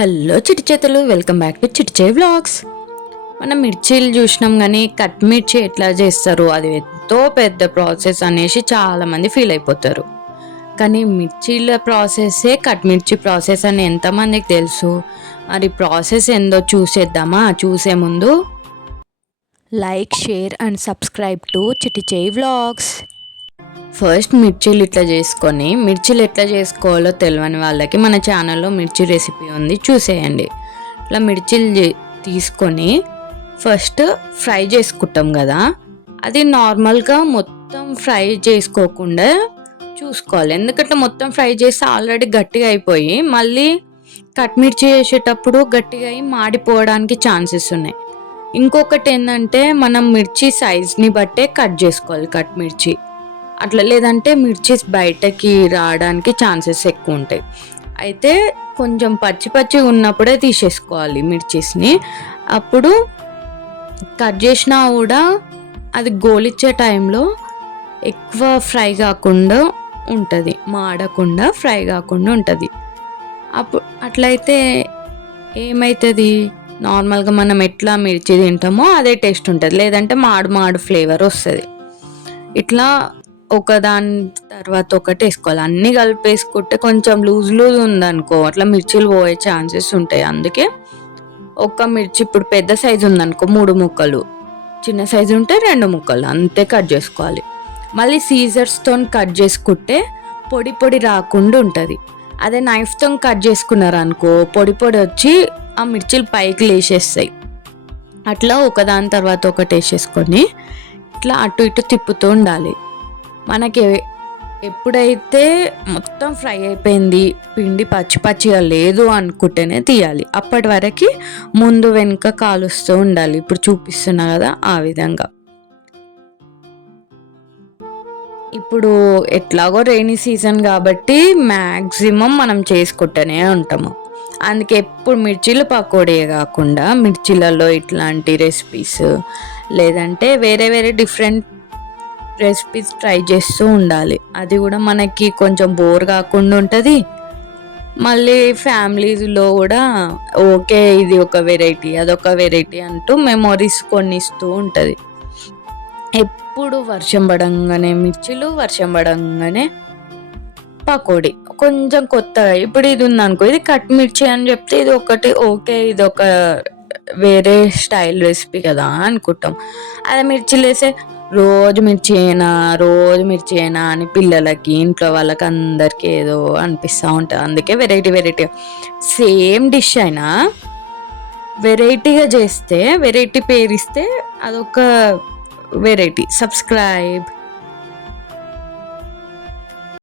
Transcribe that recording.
Hello Chiti Chethulu welcome back to Chitiche vlogs. మనం మిర్చీలు చూసినాం కానీ కట్ మిర్చి ఎట్లా చేస్తారు? అది ఎంతో పెద్ద ప్రాసెస్ అనేసి చాలామంది ఫీల్ అయిపోతారు. కానీ మిర్చీల ప్రాసెస్సే కట్ మిర్చి ప్రాసెస్ అని ఎంతమందికి తెలుసు? మరి ప్రాసెస్ ఏందో చూసేద్దామా? చూసే ముందు like share and subscribe to Chitiche vlogs. First మిర్చీలు ఇట్లా చేసుకొని మిర్చీలు ఎట్లా చేసుకోవాలో తెలియని వాళ్ళకి మన ఛానల్లో మిర్చి రెసిపీ ఉంది చూసేయండి. ఇట్లా మిర్చీలు చే- తీసుకొని ఫస్ట్ ఫ్రై చేసుకుంటాం కదా అది నార్మల్గా మొత్తం ఫ్రై చేసుకోకుండా చూసుకోవాలి. ఎందుకంటే మొత్తం ఫ్రై చేస్తే ఆల్రెడీ గట్టిగా అయిపోయి మళ్ళీ కట్ మిర్చి చేసేటప్పుడు గట్టిగా అయి మాడిపోవడానికి ఛాన్సెస్ ఉన్నాయి. ఇంకొకటి ఏంటంటే మనం మిర్చి సైజ్ని బట్టే కట్ చేసుకోవాలి కట్ మిర్చి. అట్లా లేదంటే మిర్చీస్ బయటకి రావడానికి ఛాన్సెస్ ఎక్కువ ఉంటాయి. అయితే కొంచెం పచ్చి పచ్చి ఉన్నప్పుడే తీసేసుకోవాలి మిర్చీస్ని. అప్పుడు కట్ చేసినా కూడా అది గోలిచ్చే టైంలో ఎక్కువ ఫ్రై కాకుండా ఉంటుంది. మాడకుండా ఫ్రై కాకుండా ఉంటుంది. అప్పుడు అట్లయితే ఏమవుతుంది నార్మల్గా మనం ఎట్లా మిర్చి తింటామో అదే టేస్ట్ ఉంటుంది. లేదంటే మాడు మాడు ఫ్లేవర్ వస్తుంది. ఇట్లా ఒకదాని తర్వాత ఒకటి వేసుకోవాలి. అన్నీ కలిపేసుకుంటే కొంచెం లూజ్ లూజ్ ఉందనుకో అట్లా మిర్చిలు పోయే ఛాన్సెస్ ఉంటాయి. అందుకే ఒక మిర్చి ఇప్పుడు పెద్ద సైజు ఉందనుకో మూడు ముక్కలు. చిన్న సైజు ఉంటే రెండు ముక్కలు. అంతే కట్ చేసుకోవాలి. మళ్ళీ సీజర్స్తో కట్ చేసుకుంటే పొడి పొడి రాకుండా ఉంటుంది. అదే నైఫ్తో కట్ చేసుకున్నారు అనుకో పొడి పొడి వచ్చి ఆ మిర్చిలు పైకి లేచేస్తాయి అట్లా ఒకదాని తర్వాత ఒకటి వేసేసుకొని ఇట్లా అటు ఇటు తిప్పుతూ ఉండాలి. మనకి ఎప్పుడైతే మొత్తం ఫ్రై అయిపోయింది పిండి పచ్చి పచ్చిగా లేదు అనుకుంటేనే తీయాలి. అప్పటి వరకు ముందు వెనుక కాలుస్తూ ఉండాలి. ఇప్పుడు చూపిస్తున్నా కదా ఆ విధంగా. ఇప్పుడు ఎట్లాగో రైనీ సీజన్ కాబట్టి మ్యాక్సిమం మనం చేసుకుంటూనే ఉంటాము. అందుకే ఎప్పుడు మిర్చీలు పకోడే కాకుండా మిర్చీలలో ఇట్లాంటి రెసిపీస్ లేదంటే వేరే వేరే డిఫరెంట్ రెసిపీస్ ట్రై చేస్తూ ఉండాలి. అది కూడా మనకి కొంచెం బోర్ కాకుండా ఉంటుంది. మళ్ళీ ఫ్యామిలీలో కూడా ఓకే ఇది ఒక వెరైటీ అదొక వెరైటీ అంటూ మెమొరీస్ కొన్ని ఇస్తూ ఉంటుంది. ఎప్పుడు వర్షం పడంగానే మిర్చిలు వర్షం పడంగానే పకోడీ. కొంచెం కొత్తగా ఇప్పుడు ఇది ఉందనుకో ఇది కట్ మిర్చి అని చెప్తే ఇది ఒకటి ఓకే ఇది ఒక వేరే స్టైల్ రెసిపీ కదా అనుకుంటాం. అదే మిర్చిలు వేసే రోజు మిర్చి అయినా రోజు మిర్చి అయినా అని పిల్లలకి ఇంట్లో వాళ్ళకి అందరికీ ఏదో అనిపిస్తూ ఉంటుంది. అందుకే వెరైటీ వెరైటీ. సేమ్ డిష్ అయినా వెరైటీగా చేస్తే వెరైటీ పేరిస్తే అదొక వెరైటీ. సబ్స్క్రైబ్.